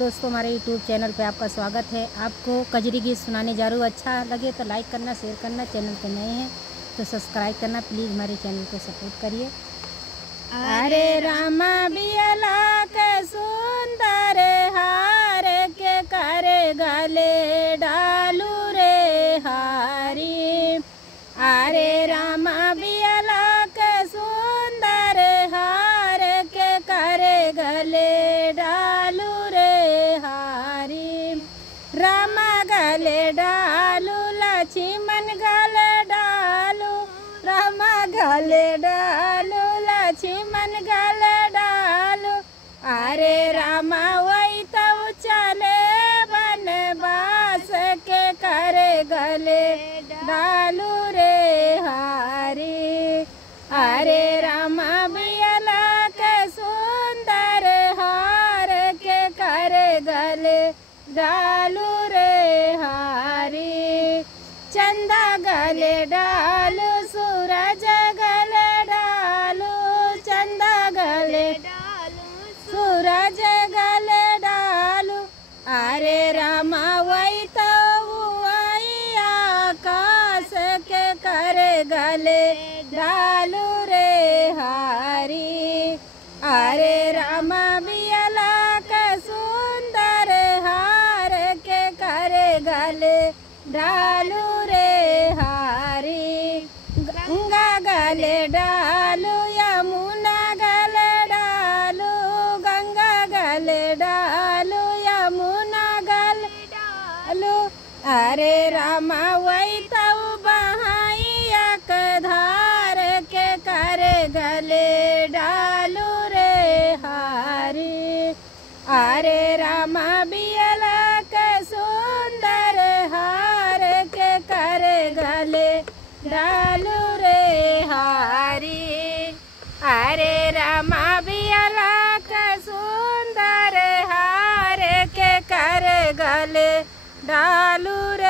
दोस्तों, हमारे YouTube channel पे आपका स्वागत है। आपको कजरी गीत सुनाने जा रही हूँ। अच्छा लगे तो लाइक करना, शेयर करना। चैनल पे नए हैं तो सब्सक्राइब करना। प्लीज़ हमारे चैनल को सपोर्ट करिए। अरे रामा बियला के सुंदर हार के करे गले डालू रे हारी। अरे रामा बियला के सुंदर हार के करे गले डालू रे हारी। रामा गले डालू, लक्ष्मण गले डालू, रामा गले डालू, लक्ष्मण गले डालू। अरे रामा वही तो चले बनवास के करे गले डालू रे हारी। अरे रामा बियला के सुंदर हार के करे गले डालू रे हारी। चंदा गले डालू, सूरज गले डालू, चंदा गले डालू, सूरज गले डालू। अरे रामा वही तो वही आकाश के करे गले डालू रे हारी। अरे रामा बियला के सुंदर हार के करे गले डालू रे हारी। गंगा गले डालू, यमुना गले डालू, गंगा गले डालू, यमुना गले डालू। अरे रामा वही तो बहाई एक धार के करे गले डालू रे हारी। अरे रामा बियला के सुंदर हार के करे गले डालू रे हारी। अरे रामा बियला के सुंदर हार के करे गले डालू रे